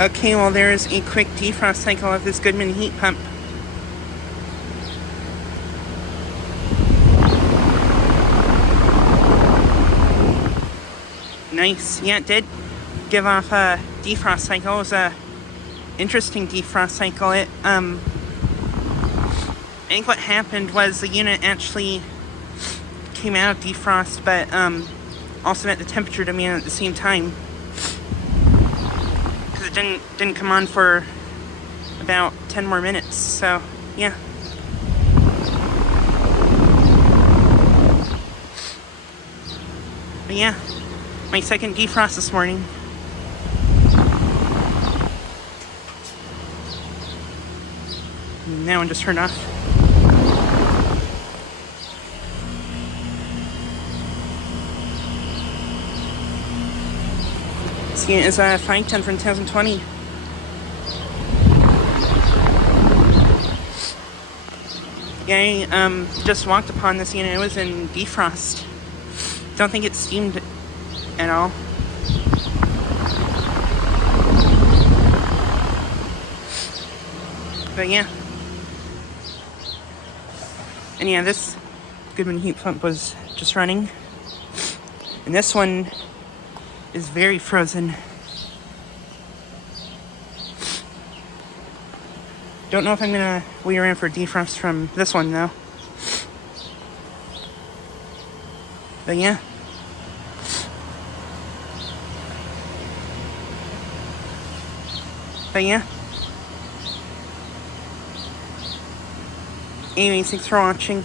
Okay, well there's a quick defrost cycle of this Goodman heat pump. Nice. Yeah, it did give off a defrost cycle. It was a interesting defrost cycle. I think what happened was the unit actually came out of defrost, but also met the temperature demand at the same time. Because it didn't come on for about 10 more minutes, so yeah. But yeah, my second defrost this morning. Now one just turned off. This unit is a 510 from 2020. Yeah, I just walked upon this unit. It was in defrost. Don't think it steamed at all. But yeah. And yeah, this Goodman heat pump was just running. And this one is very frozen. Don't know if I'm gonna wait around for defrost from this one though. But yeah. Anyways, thanks for watching.